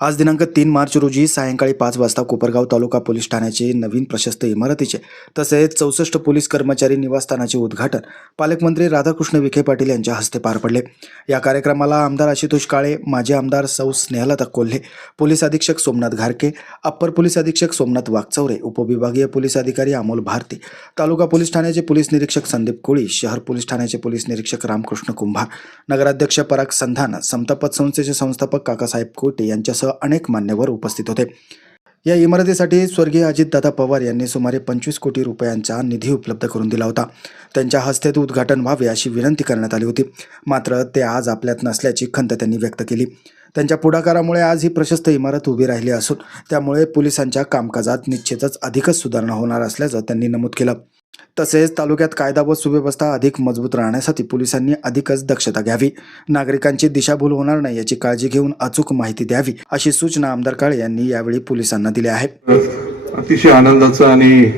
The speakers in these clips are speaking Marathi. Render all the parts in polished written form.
आज दिनांक 3 मार्च रोजी सायंकाळी 5 वाजता कोपरगाव तालुका पोलीस ठाण्याचे नवीन प्रशस्त इमारतीचे तसेच 64 पोलीस कर्मचारी निवासस्थानाचे उद्घाटन पालकमंत्री राधाकृष्ण विखे पाटील यांच्या हस्ते पार पडले। या कार्यक्रमाला आमदार आशुतोष काळे, माजी आमदार सौ स्नेहलता कोल्हे, पोलीस अधीक्षक सोमनाथ घारके, अप्पर पोलीस अधीक्षक सोमनाथ वागचौरे, उपविभागीय पोलीस अधिकारी अमोल भारती, तालुका पोलीस ठाण्याचे पोलीस निरीक्षक संदीप कोळी, शहर पोलीस ठाण्याचे पोलीस निरीक्षक रामकृष्ण कुंभार, नगराध्यक्ष पराग संधान, समता पतसंस्थेचे संस्थापक काकासाहेब कोटे यांच्यासह अनेक मान्यवर उपस्थित होते। या इमारतीसाठी स्वर्गीय अजितदादा पवार यांनी सुमारे 25 कोटी रुपयांचा निधी उपलब्ध करून दिला होता। त्यांच्या हस्ते उद्घाटन व्हावे अशी विनंती करण्यात आली होती, मात्र ते आज आपल्यात नसल्याची खंत त्यांनी व्यक्त केली। त्यांच्या पुढाकारामुळे आज ही प्रशस्त इमारत उभी राहिली असून त्यामुळे पोलिसांच्या कामकाजात निश्चितच अधिकच सुधारणा होणार असल्याचं त्यांनी नमूद केलं। तसेच तालुक्यात कायदा व सुव्यवस्था अधिक मजबूत राहण्यासाठी पोलिसांनी अधिकच दक्षता घ्यावी, नागरिकांची दिशाभूल होणार नाही याची काळजी घेऊन अचूक माहिती द्यावी अशी सूचना आमदार काळे यांनी यावेळी पोलिसांना दिल्या आहेत। अतिशय आनंदाचा आणि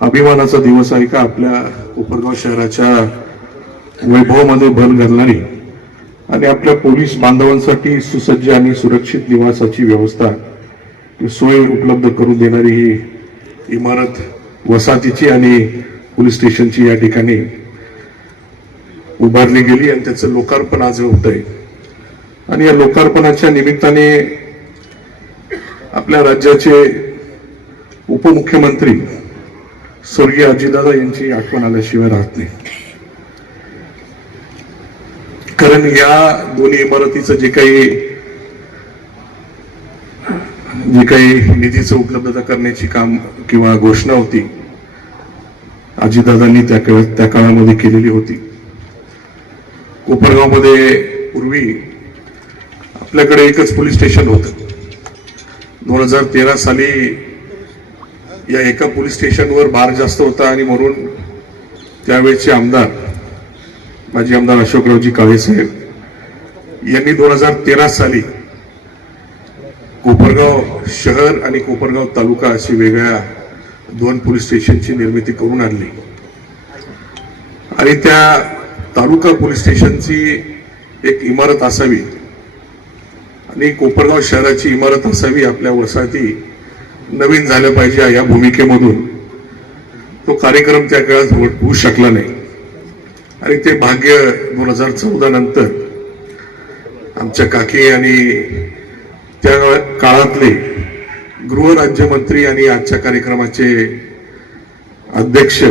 अभिमानाचा दिवस आहे का आपल्या कोपरगाव शहराच्या वैभवामध्ये भर घालणारी आणि आपल्या पोलीस बांधवांसाठी सुसज्ज आणि सुरक्षित निवासाची व्यवस्था सोय उपलब्ध करून देणारी ही इमारत वसाहतीची आणि पोलीस स्टेशनची या ठिकाणी उभारली गेली आणि त्याचं लोकार्पण आज होत आहे। आणि या लोकार्पणाच्या निमित्ताने आपल्या राज्याचे उपमुख्यमंत्री स्वर्गीय अजितदादा यांची आठवण आल्याशिवाय राहत नाही। कारण या दोन्ही इमारतीचं जे काही निधीचं उपलब्धता करण्याची काम किंवा घोषणा होती अजितदादांनी त्या काळामध्ये केलेली होती। कोपरगावमध्ये पूर्वी आपल्याकडे एकच पोलीस स्टेशन होतं। 2013 साली या एका पोलीस स्टेशनवर भार जास्त होता आणि म्हणून त्यावेळेचे आमदार माजी आमदार अशोकरावजी काळे साहेब यांनी 2013 साली कोपरगाव शहर आणि कोपरगाव तालुका अशी वेगळ्या 2 पोलीस स्टेशनची निर्मिती करून आणली आणि त्या तालुका पोलीस स्टेशनची एक इमारत असावी आणि कोपरगाव शहराची इमारत असावी, आपल्या वसाहती नवीन झाल्या पाहिजे या भूमिकेमधून तो कार्यक्रम त्या काळात होऊ शकला नाही। आणि ते भाग्य 2014 नंतर आमच्या काकी आणि त्या काळातले गृहराज्यमंत्री आणि आजच्या कार्यक्रमाचे अध्यक्ष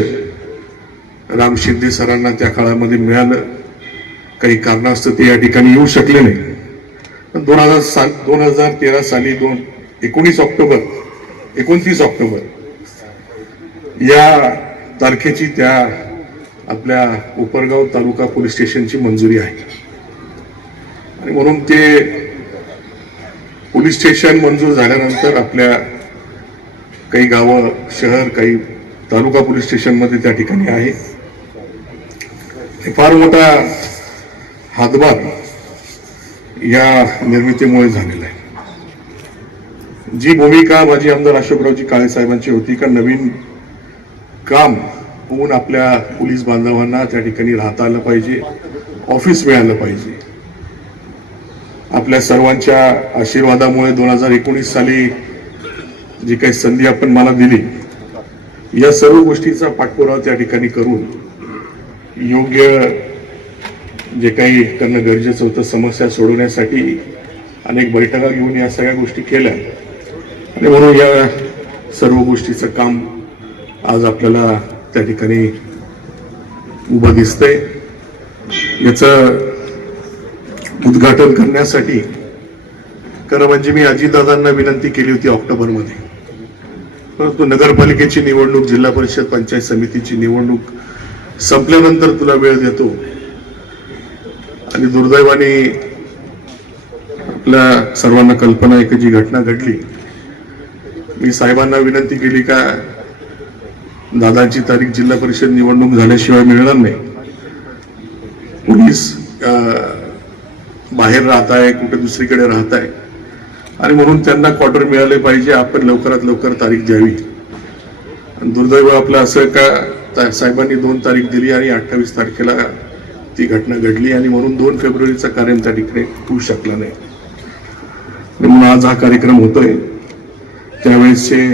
राम शिंदे सरांना त्या काळामध्ये मिळालं। काही कारणास्तव ते या ठिकाणी येऊ शकले नाही। 2013 साली 29 ऑक्टोबर या तारखेची त्या आपल्या कोपरगाव तालुका पोलीस स्टेशनची मंजुरी आहे आणि म्हणून ते पोलीस स्टेशन मंजूर झाल्यानंतर आपल्या काही गावं, शहर, काही तालुका पोलीस स्टेशन मध्ये त्या ठिकाणी आहे। फार मोठा हातभार या निर्मितीमुळे झालेला आहे। जी भूमिका माजी आमदार अशोकरावजी काळे साहेबांची होती का नवीन काम होऊन आपल्या पोलीस बांधवांना त्या ठिकाणी राहता आलं पाहिजे, ऑफिस मिळालं पाहिजे। आपल्या सर्वांच्या आशीर्वादामुळे 2019 साली जी काही संधी आपण मला दिली, या सर्व गोष्टीचा पाठपुरावा त्या ठिकाणी करून योग्य जे काही करणं गरजेचं होतं समस्या सोडवण्यासाठी अनेक बैठका घेऊन या सगळ्या गोष्टी केल्या आणि म्हणून या सर्व गोष्टीचं काम आज आपल्याला त्या ठिकाणी उभं दिसतंय। याचं उद्घाटन करण्यासाठी खरं म्हणजे मी अजितदादांना विनंती केली होती ऑक्टोबरमध्ये, परंतु नगरपालिकेची निवडणूक, जिल्हा परिषद, पंचायत समितीची निवडणूक संपल्यानंतर तुला वेळ देतो आणि दुर्दैवाने आपल्या सर्वांना कल्पना आहे की जी घटना घडली, मी साहेबांना विनंती केली का दादांची तारीख जिल्हा परिषद निवडणूक झाल्याशिवाय मिळणार नाही। पोलीस बाहेर राहत आहे, कुठे दुसरीकडे राहत आहे आणि म्हणून त्यांना क्वार्टर मिळाले पाहिजे, आपण लवकरात लवकर तारीख द्यावी। दुर्दैव आपलं असं का साहेबांनी 2 तारीख दिली आणि 28 तारखेला ती घटना घडली आणि म्हणून 2 फेब्रुवारीचा कार्यक्रम त्या ठिकाणी होऊ शकला नाही। आणि म्हणून आज हा कार्यक्रम होतोय. त्यावेळेसचे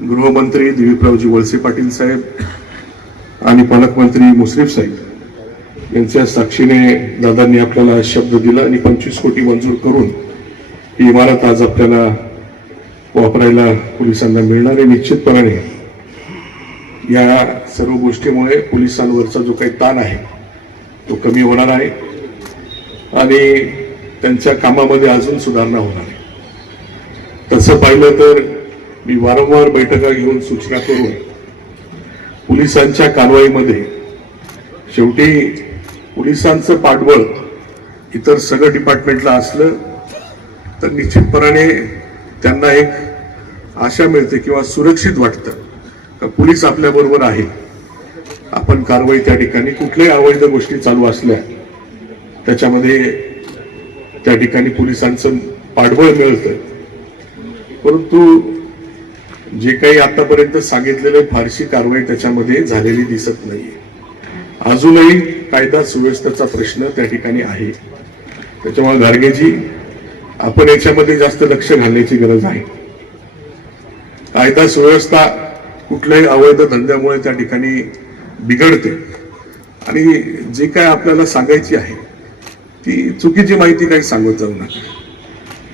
गृहमंत्री दिलीपरावजी वळसे पाटील साहेब आणि पालकमंत्री मुश्रीफ साहेब यांच्या साक्षीने दादांनी आपल्याला शब्द दिला आणि 25 कोटी मंजूर करून ही इमारत आज आपल्याला वापरायला पोलिसांना मिळणार आहे. निश्चितपणे या सर्व गोष्टीमुळे पोलिसांवरचा जो काही ताण आहे तो कमी होणार आहे आणि त्यांच्या कामामध्ये अजून सुधारणा होणार आहे. तसं पाहिलं तर मी वारंवार बैठका घेऊन सूचना करून पोलिसांच्या कारवाईमध्ये शेवटी पोलिसांचं पाठबळ इतर सगळं डिपार्टमेंटला असलं तर निश्चितपणे त्यांना एक आशा मिळते किंवा सुरक्षित वाटतं का पोलीस आपल्या बरोबर आहे. आपण कारवाई त्या ठिकाणी कुठल्याही अवैध गोष्टी चालू असल्या त्याच्यामध्ये त्या ठिकाणी पोलिसांचं पाठबळ मिळतं. परंतु जे काही आतापर्यंत सांगितलेले फारशी कारवाई त्याच्यामध्ये झालेली दिसत नाहीये. अजूनही कायदा सुव्यवस्थेचा प्रश्न त्या ठिकाणी आहे. त्याच्यामुळे गाडगेजी आपण याच्यामध्ये जास्त लक्ष घालण्याची गरज आहे. कायदा सुव्यवस्था कुठल्याही अवैध धंद्यामुळे त्या ठिकाणी बिघडते आणि जे काय आपल्याला सांगायची आहे ती चुकीची माहिती काही सांगत जाऊ नका.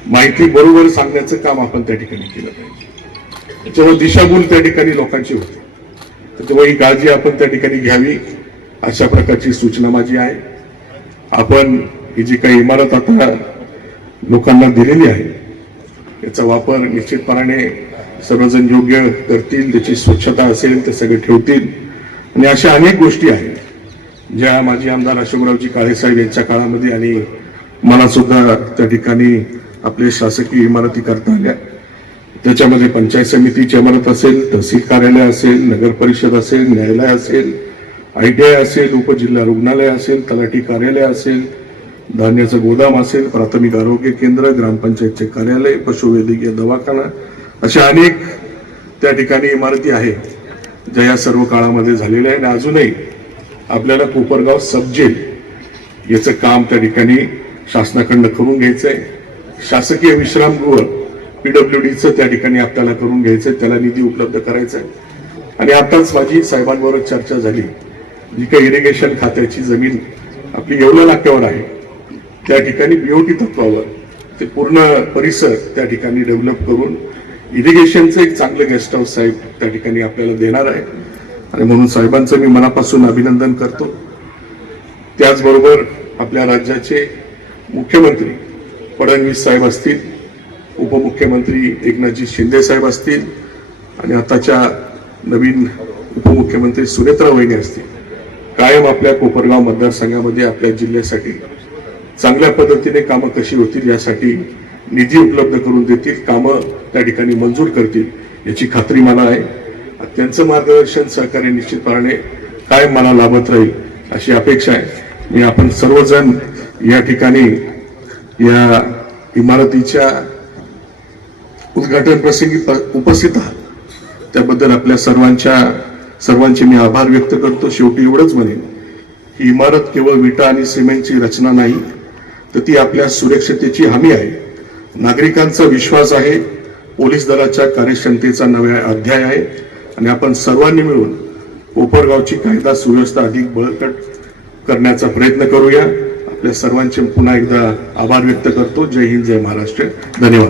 माहिती बरोबर सांगण्याचं काम आपण त्या ठिकाणी केलं पाहिजे. त्याच्यामुळे दिशाभूल त्या ठिकाणी लोकांची होते. त्याच्यामुळे ही काळजी आपण त्या ठिकाणी घ्यावी अशा प्रकारची सूचना माझी आहे. आपण ही जी काही इमारत आता लोकांना दिलेली आहे याचा वापर निश्चितपणे सर्वजण योग्य करतील. त्याची स्वच्छता असेल ते सगळे ठेवतील आणि अशा अनेक गोष्टी आहेत ज्या माजी आमदार अशोकरावजी काळेसाहेब यांच्या काळामध्ये आणि मला सुद्धा त्या ठिकाणी आपले शासकीय इमारती करता आल्या. त्याच्यामध्ये पंचायत समितीची इमारत असेल, तहसील कार्यालय असेल, नगर परिषद असेल, न्यायालय असेल, ITI असेल, उपजिल्हा रुग्णालय असेल, तलाठी कार्यालय असेल, धान्याचं गोदाम असेल, प्राथमिक आरोग्य केंद्र, ग्रामपंचायतचे कार्यालय, पशुवैद्यकीय दवाखाना, अशा अनेक त्या ठिकाणी इमारती आहेत ज्या या सर्व काळामध्ये झालेल्या आहे. आणि अजूनही आपल्याला कोपरगाव सबजेल याचं काम त्या ठिकाणी शासनाकडनं करून घ्यायचंय. शासकीय विश्रामगृह PWDचं त्या ठिकाणी आपल्याला करून घ्यायचंय, त्याला निधी उपलब्ध करायचा आहे. आणि आताच माझी साहेबांबरोबर चर्चा झाली, जी काही इरिगेशन खात्याची जमीन आपली येवला नाक्यावर आहे त्या ठिकाणी BOT तत्वावर ते पूर्ण परिसर त्या ठिकाणी डेव्हलप करून इरिगेशनचं एक चांगलं गेस्ट हाऊस साहेब त्या ठिकाणी आपल्याला देणार आहे. आणि म्हणून साहेबांचं मी मनापासून अभिनंदन करतो. त्याचबरोबर आपल्या राज्याचे मुख्यमंत्री फडणवीस साहेब असतील, उपमुख्यमंत्री एकनाथजी शिंदे साहेब असतील आणि आताच्या नवीन उपमुख्यमंत्री सुनेत्रा वहिनी असतील, कायम आपल्या कोपरगाव मतदारसंघामध्ये आपल्या जिल्ह्यासाठी चांगल्या पद्धतीने कामं कशी होतील यासाठी निधी उपलब्ध करून देतील, कामं त्या ठिकाणी मंजूर करतील याची खात्री मला आहे. त्यांचं मार्गदर्शन सहकार्य निश्चितपणे कायम मला लाभत राहील अशी अपेक्षा आहे. मी आपण सर्वजण या ठिकाणी या इमारतीच्या उद्घाटन प्रसंगी उपस्थित आहात त्याबद्दल आपल्या सर्वांचे मी आभार व्यक्त करतो. शेवटी एवढंच म्हणेन, ही इमारत केवळ विटा आणि सिमेंटची रचना नाही तर ती आपल्या सुरक्षिततेची हमी आहे, नागरिकांचा विश्वास आहे, पोलीस दलाच्या कार्यक्षमतेचा नवा अध्याय आहे. आणि आपण सर्वांनी मिळून कोपरगावची कायदा सुव्यवस्था अधिक बळकट करण्याचा प्रयत्न करूया. आपल्या सर्वांचे पुन्हा एकदा आभार व्यक्त करतो. जय हिंद, जय महाराष्ट्र. धन्यवाद.